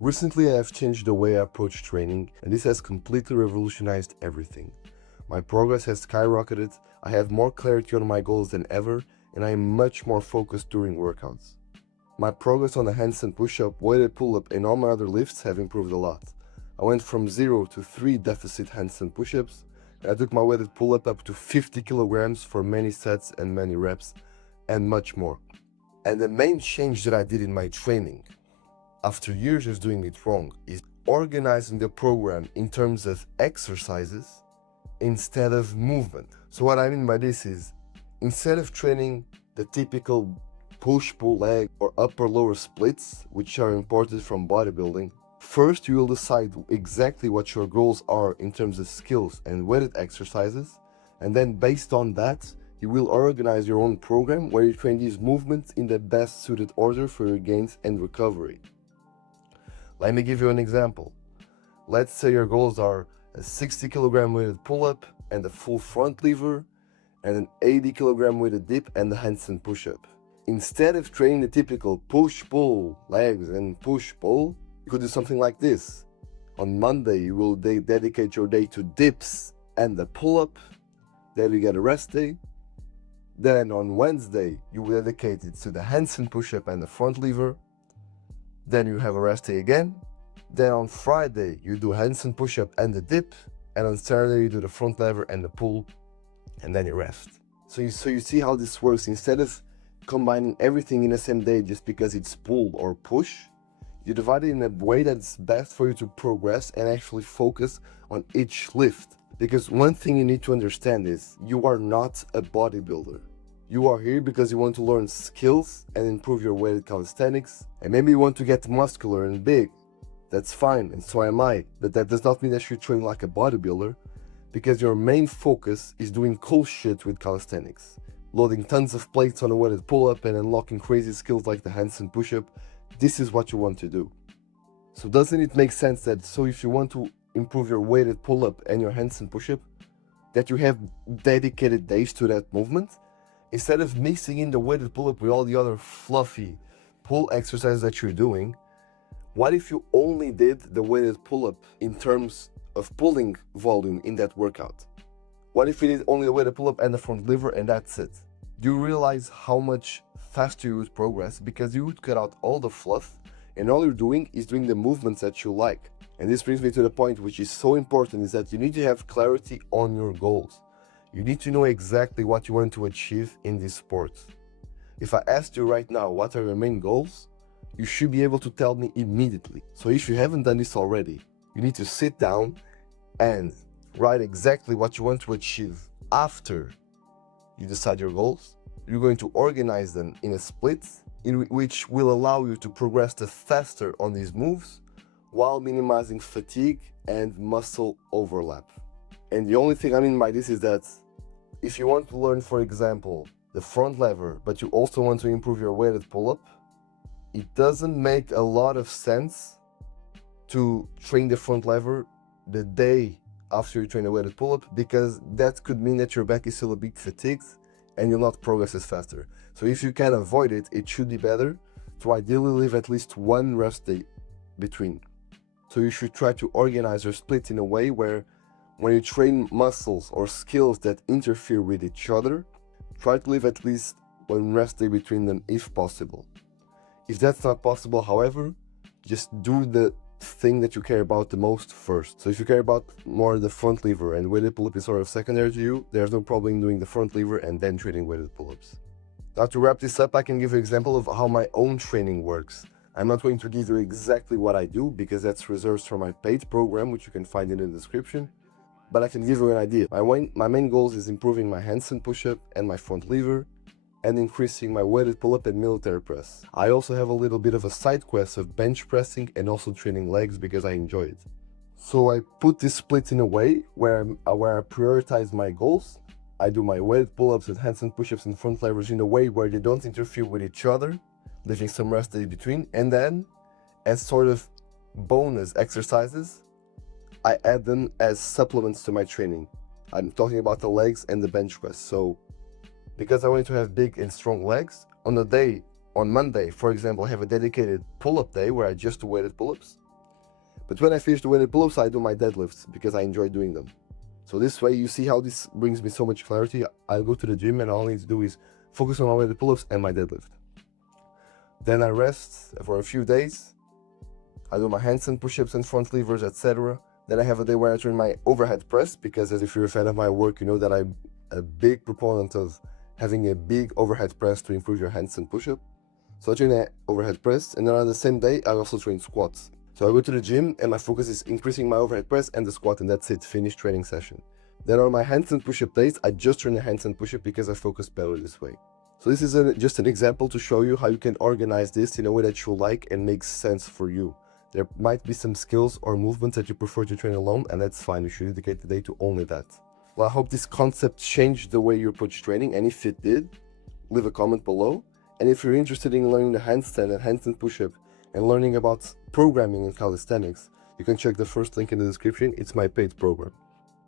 Recently, I have changed the way I approach training, and this has completely revolutionized everything. My progress has skyrocketed, I have more clarity on my goals than ever, and I am much more focused during workouts. My progress on the handstand push-up, weighted pull-up, and all my other lifts have improved a lot. I went from 0 to 3 deficit handstand push-ups, and I took my weighted pull-up up to 50 kilograms for many sets and many reps, and much more. And the main change that I did in my training, after years of doing it wrong, is organizing the program in terms of exercises instead of movement. So what I mean by this is, instead of training the typical push-pull leg or upper-lower splits, which are imported from bodybuilding, first you will decide exactly what your goals are in terms of skills and weighted exercises, and then based on that, you will organize your own program where you train these movements in the best suited order for your gains and recovery. Let me give you an example. Let's say your goals are a 60 kilogram weighted pull-up and a full front lever, and an 80 kilogram weighted dip and a handstand push-up. Instead of training the typical push-pull legs and push-pull, you could do something like this. On Monday, you will dedicate your day to dips and the pull-up, then you get a rest day. Then on Wednesday, you will dedicate it to the handstand push-up and the front lever. Then you have a rest day again. Then on Friday, you do handstand push-up and the dip. And on Saturday, you do the front lever and the pull. And then you rest. So you see how this works. Instead of combining everything in the same day just because it's pull or push, you divide it in a way that's best for you to progress and actually focus on each lift. Because one thing you need to understand is you are not a bodybuilder. You are here because you want to learn skills and improve your weighted calisthenics, and maybe you want to get muscular and big. That's fine, and so am I, but that does not mean that you train like a bodybuilder, because your main focus is doing cool shit with calisthenics. Loading tons of plates on a weighted pull-up and unlocking crazy skills like the handstand push-up. This is what you want to do. So doesn't it make sense that if you want to improve your weighted pull-up and your handstand push-up, that you have dedicated days to that movement? Instead of mixing in the weighted pull-up with all the other fluffy pull exercises that you're doing, what if you only did the weighted pull-up in terms of pulling volume in that workout? What if you did only the weighted pull-up and the front lever and that's it? Do you realize how much faster you would progress because you would cut out all the fluff and all you're doing is doing the movements that you like? And this brings me to the point which is so important, is that you need to have clarity on your goals. You need to know exactly what you want to achieve in this sport. If I asked you right now what are your main goals, you should be able to tell me immediately. So if you haven't done this already, you need to sit down and write exactly what you want to achieve after you decide your goals. You're going to organize them in a split, which will allow you to progress faster on these moves while minimizing fatigue and muscle overlap. And the only thing I mean by this is that if you want to learn, for example, the front lever, but you also want to improve your weighted pull-up, it doesn't make a lot of sense to train the front lever the day after you train a weighted pull-up, because that could mean that your back is still a bit fatigued and you'll not progress as faster. So if you can avoid it, it should be better to ideally leave at least one rest day between. So you should try to organize your split in a way where when you train muscles or skills that interfere with each other, try to leave at least one rest day between them if possible. If that's not possible, however, just do the thing that you care about the most first. So if you care about more the front lever and weighted pull-up is sort of secondary to you, there's no problem in doing the front lever and then training weighted pull-ups. Now to wrap this up, I can give you an example of how my own training works. I'm not going to give you exactly what I do because that's reserved for my paid program, which you can find in the description. But I can give you an idea. My main goals is improving my handstand push-up and my front lever, and increasing my weighted pull-up and military press. I also have a little bit of a side quest of bench pressing and also training legs because I enjoy it. So I put this split in a way where I prioritize my goals. I do my weighted pull-ups and handstand push-ups and front levers in a way where they don't interfere with each other, leaving some rest in between. And then, as sort of bonus exercises, I add them as supplements to my training. I'm talking about the legs and the bench press. So because I want to have big and strong legs, on Monday, for example, I have a dedicated pull-up day where I just do weighted pull-ups. But when I finish the weighted pull-ups, I do my deadlifts because I enjoy doing them. So this way, you see how this brings me so much clarity. I'll go to the gym and all I need to do is focus on my weighted pull-ups and my deadlift. Then I rest for a few days. I do my handstand push-ups and front levers, etc. Then I have a day where I train my overhead press, because as if you're a fan of my work, you know that I'm a big proponent of having a big overhead press to improve your handstand push-up. So I train an overhead press, and then on the same day, I also train squats. So I go to the gym and my focus is increasing my overhead press and the squat, and that's it, finished training session. Then on my handstand push-up days, I just train a handstand push-up because I focus better this way. So this is just an example to show you how you can organize this in a way that you like and makes sense for you. There might be some skills or movements that you prefer to train alone, and that's fine. You should dedicate the day to only that. Well, I hope this concept changed the way you approach training, and if it did, leave a comment below. And if you're interested in learning the handstand and handstand push-up and learning about programming in calisthenics, you can check the first link in the description. It's my paid program.